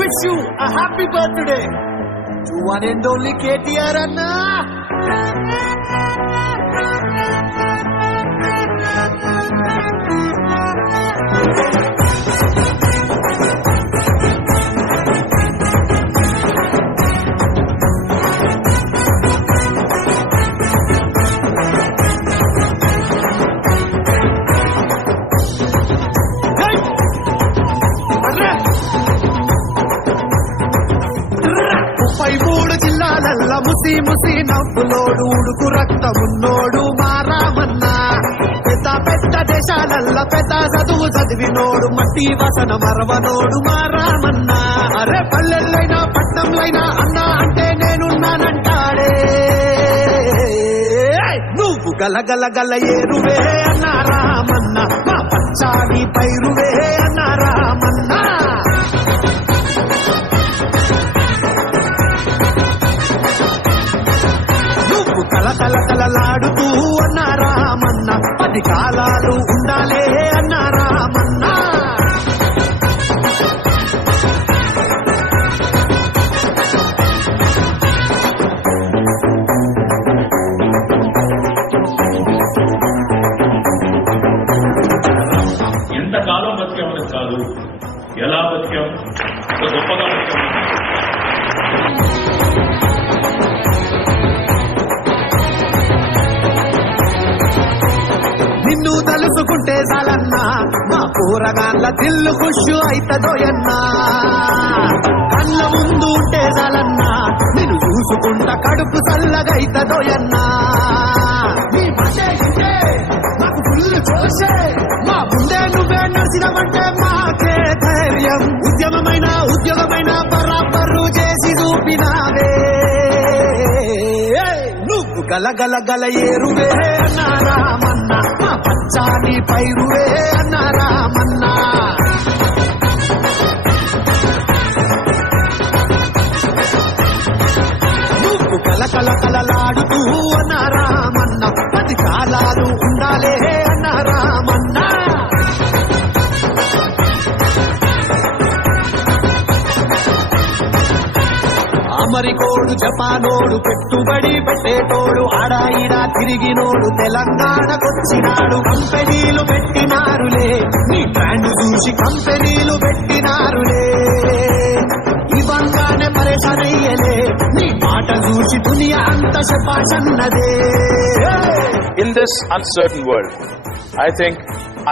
wish you a happy birthday to one and only KTR Anna. ముసి ముసి నవ్వులోడు ఉడుకు రక్తమున్నోడు మా రామన్న పెద్ద పెద్ద దేశాలల్ల పెద్ద చదువు చదివినోడు మట్టి వసన మరవనోడు మా రామన్న అరే పల్లెల్లైనా పట్నంలైనా అన్నా అంటే నేనున్నానంటాడే నువ్వు గలగల గల ఏరువే అన్న రామన్న మా పచ్చాని పైరువే అన్న రామన్న కలకలకలలాడుతూ అన్న రామన్న 10 కాలాలు ఉండాలే అన్న రామన్న ఎంతకాలం బతికామని కాదు ఎలా బతికాం గొప్పగా బతికాం నిన్ను తలుసుకుంటే చాలన్నా మా కూరగాళ్ళ దిల్లు ఖుషు అయితదోయన్నా కళ్ళ ముందు ఉంటే చాలన్నా నిన్ను చూసుకుంటా కడుపు చల్లగైతదోయన్నా నీ మాటే మాకు ఫుల్ చూసే మా ముందే నువ్వే నడిచినవంటే మాకే ధైర్యం ఉద్యమమైన ఉద్యోగమైన బరాబరు చేసి చూపినావే నువ్వు గలగల గల ఏరువే అన్న రామన్న మా పచ్చాని పైరువే అన్న రామన్న నువ్వు కలకలకలలాడుతూ అన్న రామన్న 10 కాలాలు ఉండాలే అన్న రామన్న అమరికోడు జపానోడు పెట్టుబడి పెట్టేటోడు ఆడాయిడా తిరిగినోడు తెలంగాణకొచ్చినాడు కంపెనీలు పెట్టినారులే నీ బ్రాండ్ చూసి కంపెనీలు పెట్టినారులే ఇవంగానే పరేషానయ్యలే నీ మాట చూసి దునియా అంత శపాషన్నదే In this uncertain world, I think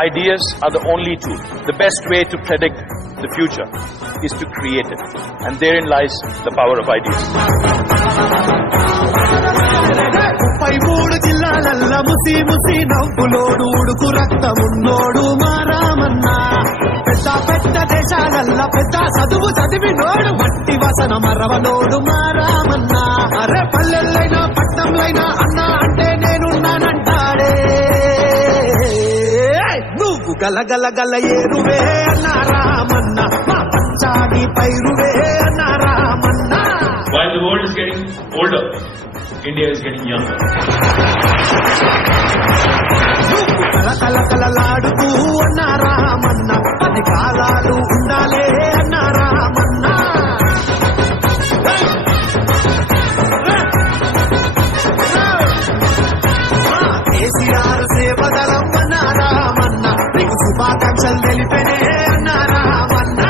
ideas are the only tool. The best way to predict the future is to create it. And therein lies the power of ideas. 33 జిల్లాలల్ల ముసి ముసి నవ్వులోడు ఉడుకు రక్తమున్నోడు మా రామన్న పెద్ద పెద్ద దేశాలల్ల పెద్ద చదువు చదివినోడు మట్టి వసన మరవనోడు మా రామన్న అరే పల్లెల్లైనా పట్నంలైనా అన్నా అంటే నేనున్నానంటాడే నువ్వు గలగల గల ఏరువే అన్న రామన్న మా పచ్చాని పైరువే అన్న Ramanna While the world is getting older, India is getting younger. నువ్వు కలకలకలలాడుతూ అన్న రామన్న 10 కాలాలు ఉండాలే అన్న రామన్న కేసీఆర్ సేవదలం అన్న రామన్న నీకు శుభాకాంక్షలు తెలిపేనే అన్న రామన్న